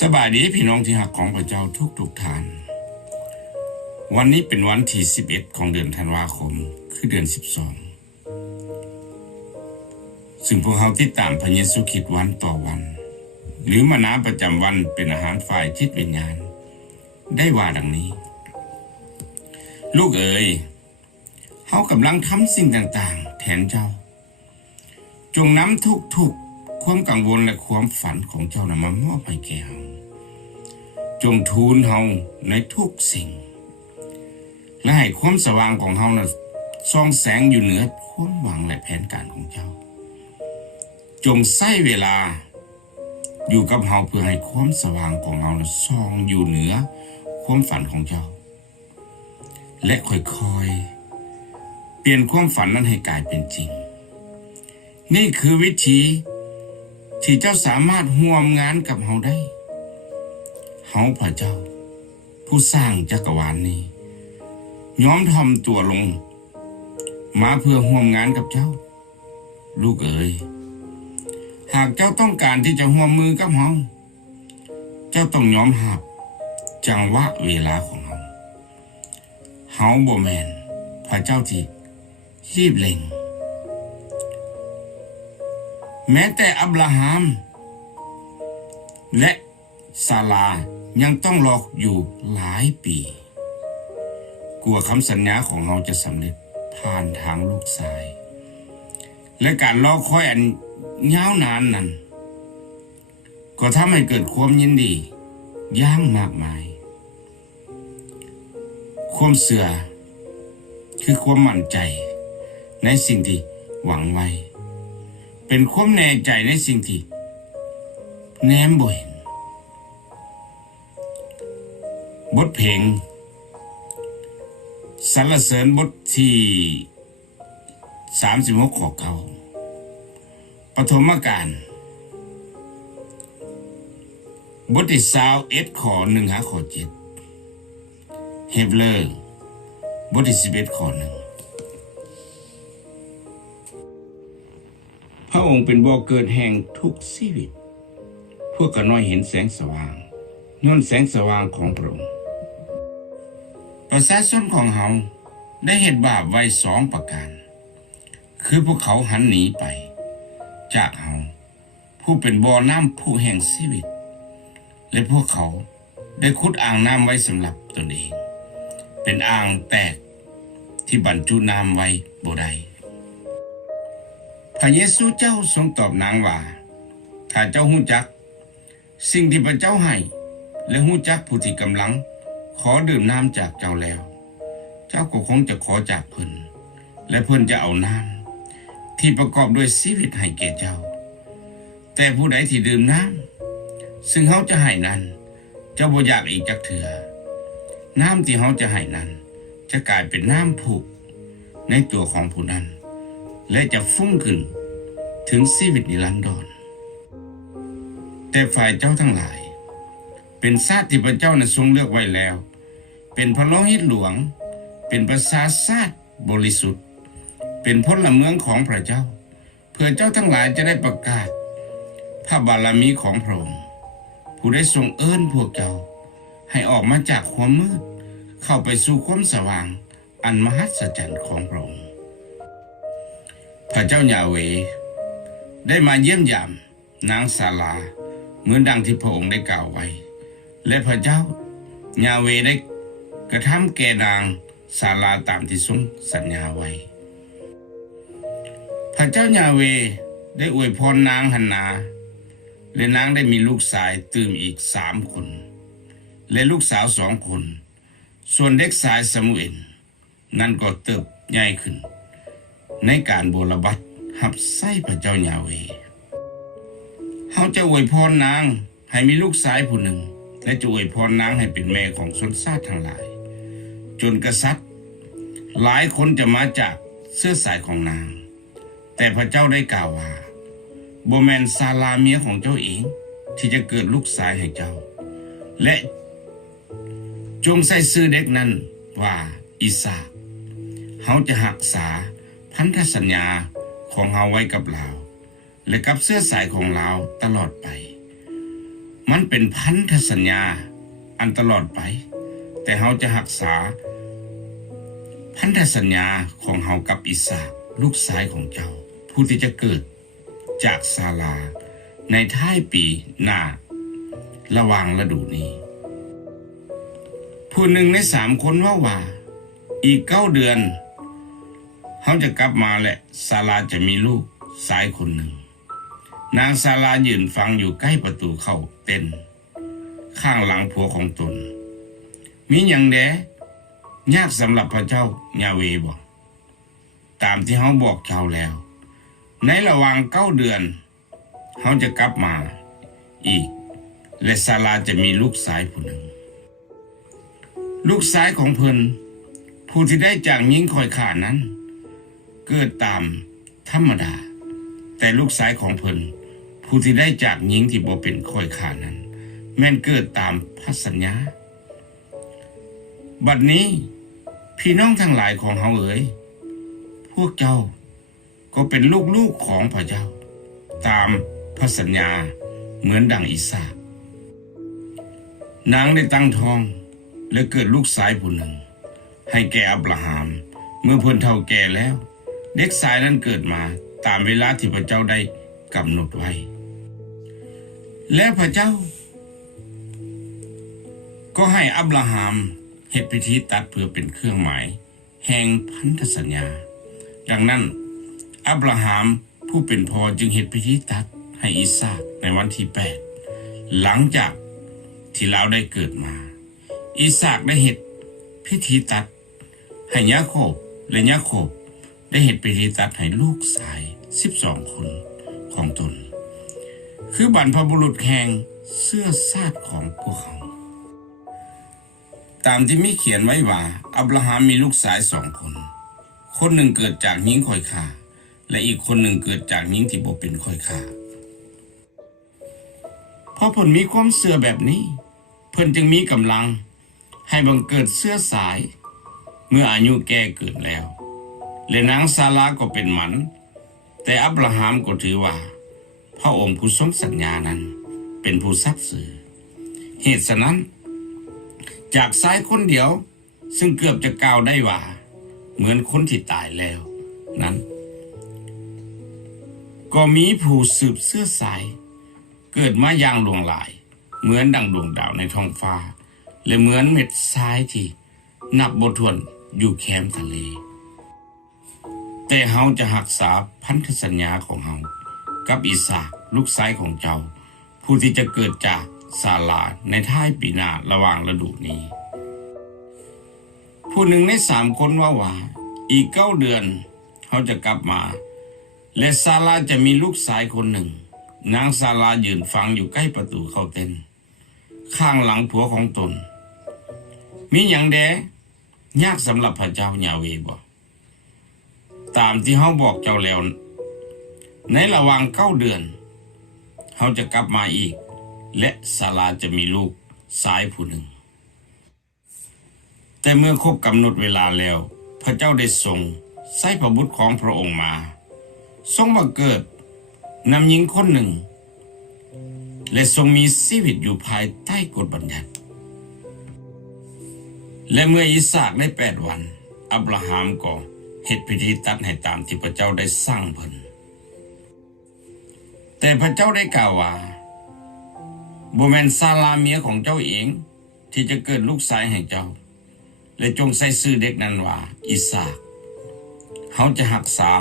สบายดีพี่น้องที่หักของพระเจ้าทุกท่านวันนี้เป็นวันที่11ของเดือนธันวาคมคือเดือน12ซึ่งพวกเราติดตามพระเยซูคริสต์วันต่อวันหรือมานาประจำวันเป็นอาหารฝ่ายจิตวิญญาณได้ว่าดังนี้ลูกเอ๋ยเฮากำลังทำสิ่งต่างๆแทนเจ้าจงนำทุกความกังวลและความฝันของเจ้ามามอบให้แก่เฮาจงทูลเฮาในทุกสิ่งและให้ความสว่างของเฮาส่องแสงอยู่เหนือความหวังและแผนการของเจ้าจงใช้เวลาอยู่กับเฮาเพื่อให้ความสว่างของเฮาส่องอยู่เหนือความฝันของเจ้าและค่อยๆเปลี่ยนความฝันนั้นให้กลายเป็นจริงนี่คือวิธีที่เจ้าสามารถร่วมงานกับเฮาได้เฮาพระเจ้าผู้สร้างจักรวาลนี้ยอมถ่อมตัวลงมาเพื่อร่วมงานกับเจ้าลูกเอ๋ยหากเจ้าต้องการที่จะร่วมมือกับเฮาเจ้าต้องยอมรับจังหวะเวลาของเฮาเฮาบ่แม่นพระเจ้าที่รีบเร่งแม้แต่อับราฮัมและซารายังต้องรออยู่หลายปีกลัวคำสัญญาของเราจะสำเร็จผ่านทางลูกชายและการรอคอยอันยาวนานนั้นก็ทำให้เกิดความยินดีอย่างมากมายความเสื่อคือความมั่นใจในสิ่งที่หวังไว้เป็นความแน่ใจในสิ่งที่แนมบ่เห็นบทเพลงสรรเสริญบทที่36ข้อ9ปฐมกาลบทที่21ข้อ1หาข้อ7เฮบเรอบทที่11ข้อ1พระองค์เป็นบ่อเกิดแห่งทุกชีวิตพวกกระน้อยเห็นแสงสว่างย้อนแสงสว่างของพระองค์ประชาชนของเฮาได้เฮ็ดบาปไว้2ประการคือพวกเขาหันหนีไปจากเฮาผู้เป็นบ่อน้ำผู้แห่งชีวิตและพวกเขาได้ขุดอ่างน้ำไว้สำหรับตนเองเป็นอ่างแตกที่บรรจุน้ำไว้บ่ได้พระเยซูเจ้าทรงตอบนางว่าถ้าเจ้าฮู้จักสิ่งที่พระเจ้าให้และฮู้จักผู้ที่กำลังขอดื่มน้ำจากเจ้าแล้วเจ้าก็คงจะขอจากเพิ่นและเพิ่นจะเอาน้ำที่ประกอบด้วยชีวิตให้แก่เจ้าแต่ผู้ใดที่ดื่มน้ำซึ่งเขาจะให้นั้นเจ้าบ่อยากอีกจักเถื่อน้ำที่เขาจะให้นั้นจะกลายเป็นน้ำผูกในตัวของผู้นั้นและจะฟุ้งขึ้นถึงชีวิตนิรันดรแต่ฝ่ายเจ้าทั้งหลายเป็นชาติที่พระเจ้านั้นทรงเลือกไว้แล้วเป็นพระโลหิตหลวงเป็นประชาชาติบริสุทธิ์เป็นพลเมืองของพระเจ้าเพื่อเจ้าทั้งหลายจะได้ประกาศพระบารมีของพระองค์ผู้ได้ทรงเอิ้นพวกเจ้าให้ออกมาจากความมืดเข้าไปสู่ความสว่างอันมหัศจรรย์ของพระองค์พระเจ้ายาเวห์ได้มาเยี่ยมยามนางซาราเหมือนดังที่พระองค์ได้กล่าวไว้และพระเจ้ายาเวห์ได้กระทำแก่นางซาราตามที่ทรงสัญญาไว้พระเจ้ายาเวห์ได้อวยพรนางฮันนาและนางได้มีลูกชายตื่มอีก3 คนและลูกสาว2 คนส่วนเด็กชายซามูเอลนั่นก็เติบใหญ่ขึ้นในการบูรบัตหับไส้พระเจ้ายาเวห์เฮาจะอวยพรนางให้มีลูกชายผู้หนึ่งและจะอวยพรนางให้เป็นแม่ของชนชาติทั้งหลายจนกษัตริย์หลายคนจะมาจากเชื้อสายของนางแต่พระเจ้าได้กล่าวว่าบ่แม่นซาราเมียของเจ้าเองที่จะเกิดลูกชายให้เจ้าและจงใส่ชื่อเด็กนั้นว่าอิสาเฮาจะรักษาพันธสัญญาของเฮาไว้กับเราและกับเชื้อสายของเราตลอดไป มันเป็นพันธสัญญาอันตลอดไปแต่เฮาจะรักษาพันธสัญญาของเฮากับอิสากลูกชายของเจ้าผู้ที่จะเกิดจากซาลาในท้ายปีหน้าระหว่างฤดูนี้ผู้หนึ่งใน3 คนว่าอีก9 เดือนเขาจะกลับมาและซาลาจะมีลูกชายคนหนึ่งนางซาลายืนฟังอยู่ใกล้ประตูเข้าเต็นท์ข้างหลังผัวของตนมีหยังแดยากสำหรับพระเจ้ายาเวบ่ตามที่เขาบอกเจ้าแล้วในระหว่าง9 เดือนเขาจะกลับมาอีกและซาลาจะมีลูกชายผู้หนึ่งลูกชายของเพิ่นผู้ที่ได้จากหญิงคอยขานั้นเกิดตามธรรมดาแต่ลูกชายของเพิ่นผู้ที่ได้จากหญิงที่บ่เป็นคอยขานั้นแม่นเกิดตามพระสัญญาบัดนี้พี่น้องทั้งหลายของเฮาเอ๋ยพวกเจ้าก็เป็นลูกๆของพระเจ้าตามพระสัญญาเหมือนดังอิสาคนางได้ตั้งท้องและเกิดลูกชายผู้หนึ่งให้แก่อับราฮัมเมื่อเพิ่นเฒ่าแก่แล้วเด็กชายนั้นเกิดมาตามเวลาที่พระเจ้าได้กำหนดไว้และพระเจ้าก็ให้อับราฮัมเฮ็ดพิธีตัดเพื่อเป็นเครื่องหมายแห่งพันธสัญญาดังนั้นอับราฮัมผู้เป็นพ่อจึงเฮ็ดพิธีตัดให้อิสาคในวันที่8หลังจากที่เราได้เกิดมาอิสาคได้เฮ็ดพิธีตัดให้ยาโคบและยาโคบได้เฮ็ดพิธีตัดให้ลูกชาย12 คนของตนคือบรรพบุรุษแห่งเสื้อชาติของพวกเขาตามที่มีเขียนไว้ว่าอับราฮัมมีลูกชาย2 คนคนหนึ่งเกิดจากหญิงคอยฆ่าและอีกคนหนึ่งเกิดจากหญิงที่บ่เป็นคอยฆ่าเพราะเพิ่นมีความเชื่อแบบนี้เพิ่นจึงมีกำลังให้บังเกิดเสื้อสายเมื่ออายุแก่เกิดแล้วและนางซาลาก็เป็นหมันแต่อับราฮัมก็ถือว่าพระองค์ผู้ทรงสัญญานั้นเป็นผู้สัตย์ซื่อเหตุฉะนั้นจากชายคนเดียวซึ่งเกือบจะกล่าวได้ว่าเหมือนคนที่ตายแล้วนั้นก็มีผู้สืบเสื้อสายเกิดมาอย่างหลวงหลายเหมือนดังดวงดาวในท้องฟ้าและเหมือนเม็ดทรายที่นับบ่ถ้วนอยู่แคมทะเลแต่เฮาจะรักษาพันธสัญญาของเฮากับอิสาคลูกชายของเจ้าผู้ที่จะเกิดจากซาลาในท้ายปีหน้าระหว่างฤดูนี้ผู้หนึ่งใน3 คนว่าอีก9 เดือนเขาจะกลับมาและซาลาจะมีลูกชายคนหนึ่งนางซาลายืนฟังอยู่ใกล้ประตูเข้าเต็นท์ข้างหลังผัวของตนมีหยังแดยากสำหรับพระเจ้ายาเวบ่ตามที่เขาบอกเจ้าแล้วในระหว่าง9 เดือนเขาจะกลับมาอีกและซาลาจะมีลูกชายผู้หนึ่งแต่เมื่อครบกำหนดเวลาแล้วพระเจ้าได้ทรงใส่พระบุตรของพระองค์มาทรงบังเกิดนำหญิงคนหนึ่งและทรงมีชีวิตอยู่ภายใต้กฎบัญญัติและเมื่ออิสาคได้8 วันอับราฮัมก็เฮ็ดพิธีตัดให้ตามที่พระเจ้าได้สั่งเพิ่นแต่พระเจ้าได้กล่าวว่าบ่แม่นซาลาเมียของเจ้าเองที่จะเกิดลูกชายให้เจ้าและจงใส่ชื่อเด็กนั้นว่าอิสาคเฮาจะรักษา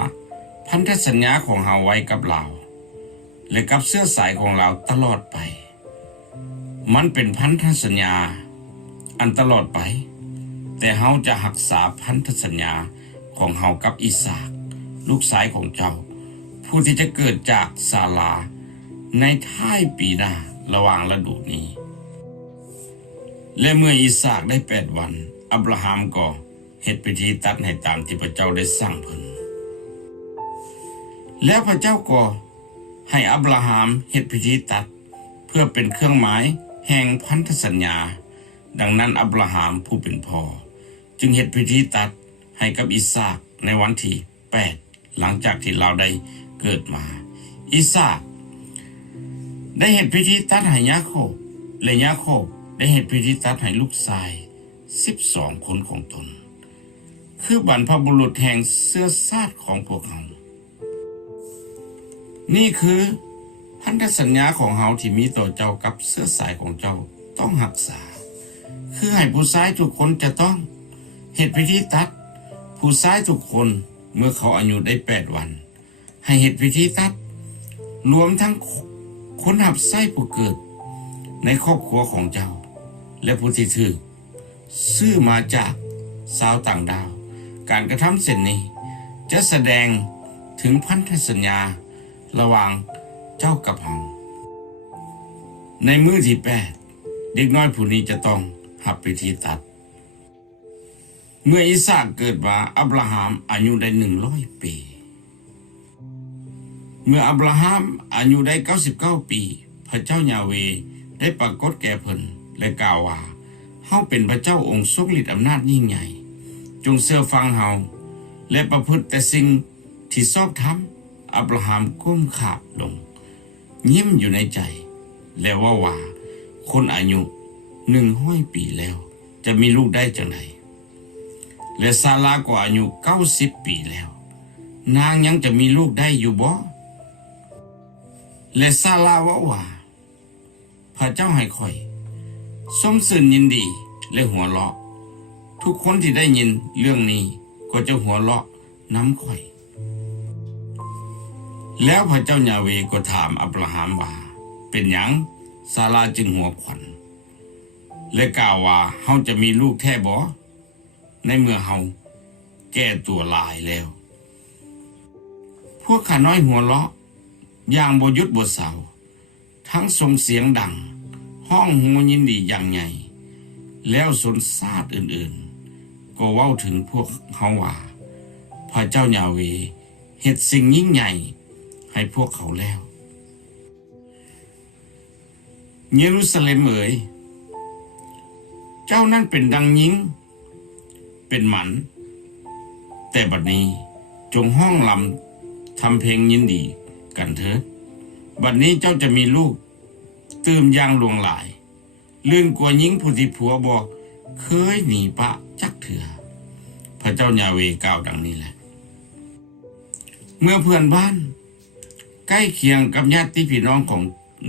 พันธสัญญาของเฮาไว้กับเราและกับเสื้อสายของเราตลอดไปมันเป็นพันธสัญญาอันตลอดไปแต่เฮาจะรักษาพันธสัญญาของเฮากับอิสาคลูกชายของเจ้าผู้ที่จะเกิดจากซาลาในท้ายปีหน้าระหว่างฤดูนี้และเมื่ออิสาคได้8 วันอับราฮัมก็เฮ็ดพิธีตัดให้ตามที่พระเจ้าได้สั่งเพิ่นแล้วพระเจ้าก็ให้อับราฮัมเฮ็ดพิธีตัดเพื่อเป็นเครื่องหมายแห่งพันธสัญญาดังนั้นอับราฮัมผู้เป็นพ่อจึงเฮ็ดพิธีตัดให้กับอิสาคในวันที่8หลังจากที่เราได้เกิดมาอิสาค ได้เฮ็ดพิธีตัดให้ยาโคบและยาโคบได้เฮ็ดพิธีตัดให้ลูกชาย12 คนของตนคือบรรพบุรุษแห่งเชื้อชาติของพวกเขานี่คือพันธสัญญาของเฮาที่มีต่อเจ้ากับเชื้อสายของเจ้าต้องรักษาคือให้ผู้ชายทุกคนจะต้องเฮ็ดพิธีตัดผู้ชายทุกคนเมื่อเขาอายุได้8 วันให้เฮ็ดพิธีตัดรวมทั้งคนหับไส้ผู้เกิดในครอบครัวของเจ้าและผู้ที่ถือซื้อมาจากชาวต่างดาวการกระทำเช่นนี้จะแสดงถึงพันธสัญญาระหว่างเจ้ากับเฮาในมื้อที่8เด็กน้อยผู้นี้จะต้องหับพิธีตัดเมื่ออิสาคเกิดมาอับราฮัมอายุได้100 ปีเมื่ออับราฮัมอายุได้99 ปีพระเจ้ายาเวห์ได้ปรากฏแก่เพิ่นและกล่าวว่าเฮาเป็นพระเจ้าองค์ทรงฤทธิ์อำนาจยิ่งใหญ่จงเชื่อฟังเฮาและประพฤติแต่สิ่งที่ชอบธรรมอับราฮัมก้มขาบลงยิ้มอยู่ในใจและว่าคนอายุ100 ปีแล้วจะมีลูกได้จังไดและซาราก็อายุ90 ปีแล้วนางยังจะมีลูกได้อยู่บ่และซาราว่าพระเจ้าให้ข่อยสมสื่นยินดีและหัวเราะทุกคนที่ได้ยินเรื่องนี้ก็จะหัวเราะน้ำข่อยแล้วพระเจ้ายาเวห์ก็ถามอับราฮัมว่าเป็นหยังซาราจึงหัวขวัญและกล่าวว่าเฮาจะมีลูกแท้บ่ในเมื่อเฮาแก่ตัวลายแล้วพวกข้าน้อยหัวเราะอย่างบ่หยุดบ่เศร้าทั้งส่งเสียงดังห้องหัวยินดีอย่างใหญ่แล้วสนซาดอื่นๆก็เว้าถึงพวกเฮาว่าพระเจ้ายาเวห์เฮ็ดสิ่งยิ่งใหญ่ให้พวกเขาแล้วเยรูซาเล็มเอ๋ยเจ้านั่นเป็นดังหญิงเป็นหมันแต่บัดนี้จงห้องลำทำเพลงยินดีกันเถิดบัดนี้เจ้าจะมีลูกตื่มอย่างลวงหลายลื่นกว่าหญิงผู้ที่ผัวบ่เคยหนีปะจักเถื่อพระเจ้ายาเวห์กล่าวดังนี้แหละเมื่อเพื่อนบ้านใกล้เคียงกับญาติพี่น้องของ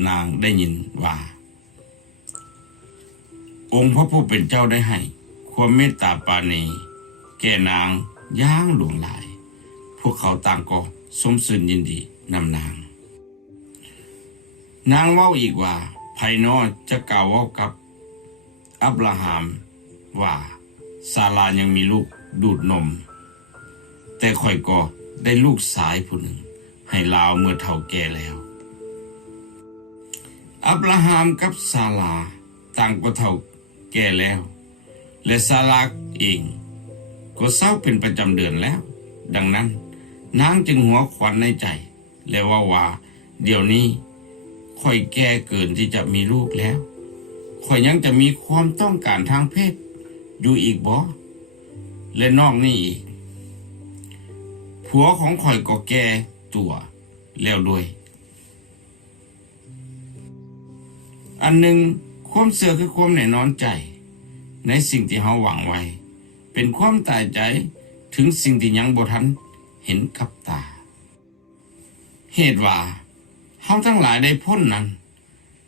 นางได้ยินว่าองค์พระผู้เป็นเจ้าได้ให้ความเมตตาปราณีแก่นางย่างหลวงหลายพวกเขาต่างก็สมสื่นยินดีนำนางเว้าอีกว่าไผน้อจะกล่าวเว้ากับอับราฮัมว่าซารายังมีลูกดูดนมแต่ข่อยก็ได้ลูกสายผู้หนึ่งให้ลาวเมื่อเฒ่าแก่แล้วอับราฮัมกับซาราต่างก็เฒ่าแก่แล้วและซาราเองก็เศร้าเป็นประจำเดือนแล้วดังนั้นนางจึงหัวขวัญในใจและว่าเดี๋ยวนี้ค่อยแก่เกินที่จะมีลูกแล้วค่อยยังจะมีความต้องการทางเพศอยู่อีกบ่และนอกนี้อีกผัวของข่อยก็แก่ตัวแล้วด้วยอันหนึ่งความเสื่อคือความแน่นอนใจในสิ่งที่เฮาหวังไว้เป็นความตายใจถึงสิ่งที่ยังบ่ทันเห็นกับตาเหตุว่าเฮาทั้งหลายได้พ้นนั้น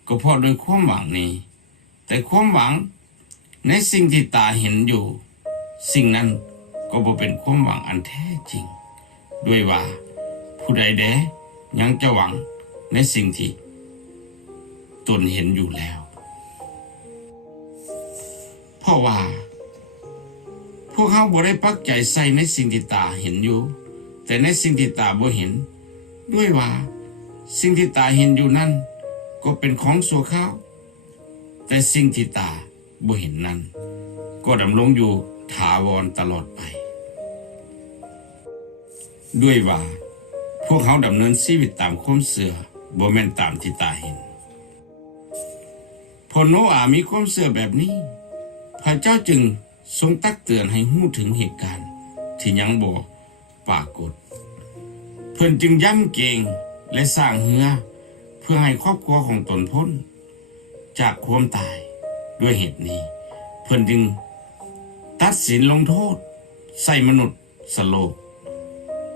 ก็เพราะโดยความหวังนี้แต่ความหวังในสิ่งที่ตาเห็นอยู่สิ่งนั้นก็บ่เป็นความหวังอันแท้จริงด้วยว่าผู้ใดแดยังจะหวังในสิ่งที่ตนเห็นอยู่แล้วเพราะว่าพวกเขาบ่ได้ปักใจใส่ในสิ่งที่ตาเห็นอยู่แต่ในสิ่งที่ตาบ่เห็นด้วยว่าสิ่งที่ตาเห็นอยู่นั้นก็เป็นของชั่วคราวแต่สิ่งที่ตาบ่เห็นนั้นก็ดำรงอยู่ถาวรตลอดไปด้วยว่าพวกเขาดำเนินชีวิตตามความเชื่อบ่แม่นตามที่ตาเห็นพอโนอาห์มีความเชื่อแบบนี้พระเจ้าจึงทรงตักเตือนให้รู้ถึงเหตุการณ์ที่ยังบ่ปรากฏเพิ่นจึงย้ำเกรงและสร้างเรือ พื่อให้ครอบครัวของตนพ้นจากความตายด้วยเหตุนี้เพิ่นจึงตัดสินลงโทษใส่มนุษย์สโลก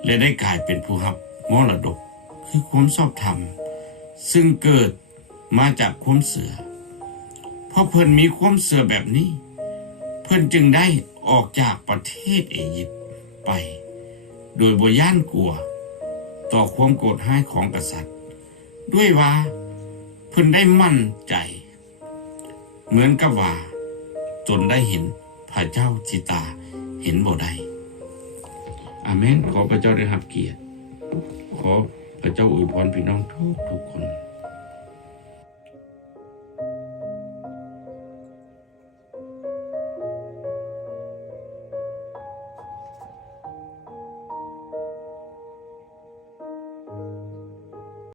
และได้กลายเป็นผู้รับมรดกคือความชอบธรรมซึ่งเกิดมาจากความเสื่อเพราะเพิ่นมีความเสื่อแบบนี้เพิ่นจึงได้ออกจากประเทศอียิปต์ไปโดยบ่ย่านกลัวต่อความโกรธร้ายของกษัตริย์ด้วยว่าเพิ่นได้มั่นใจเหมือนกับว่าจนได้เห็นพระเจ้าจิตาเห็นบ่ได้อาเมนขอพระเจ้าได้รับเกียรติขอพระเจ้าอวยพรพี่น้องทุกคน